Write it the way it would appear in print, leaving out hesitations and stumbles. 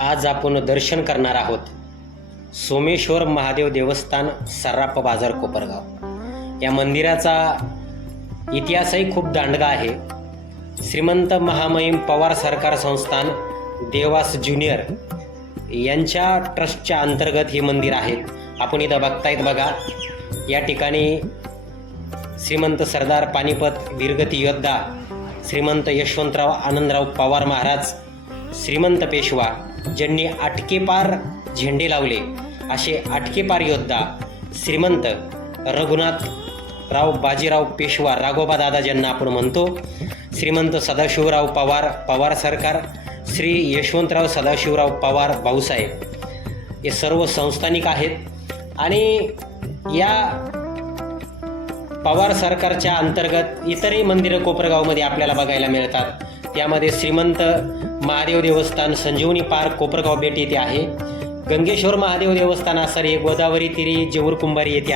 आज आपण दर्शन करणार आहोत सोमेश्वर महादेव देवस्थान सर्राप बाजार कोपरगाव। या मंदिराचा इतिहासही खूप दांडगा आहे। श्रीमंत महामहिम पवार सरकार संस्थान देवास ज्युनियर यांच्या ट्रस्टच्या अंतर्गत हे मंदिर आहे। आपण इथं बघतायत बघा, या ठिकाणी श्रीमंत सरदार पानिपत वीरगती योद्धा श्रीमंत यशवंतराव आनंदराव पवार महाराज, श्रीमंत पेशवा ज्यांनी आटकेपार झेंडे लावले असे आटकेपार योद्धा श्रीमंत रघुनाथराव बाजीराव पेशवा राघोबा दादा ज्यांना आपण म्हणतो, श्रीमंत सदाशिवराव पवार पवार सरकार, श्री यशवंतराव सदाशिवराव पवार भाऊसाहेब हे सर्व संस्थानिक आहेत। आणि या पवार सरकारच्या अंतर्गत इतरही मंदिरं कोपरगावमध्ये आपल्याला बघायला मिळतात। त्यामध्ये श्रीमंत महादेव देवस्थान संजीवनी पार्क कोपरगाव बेट येथे आहे। गंगेश्वर महादेव देवस्थान आसरे गोदावरी तीरी जेऊर कुंभारी येथे आहे।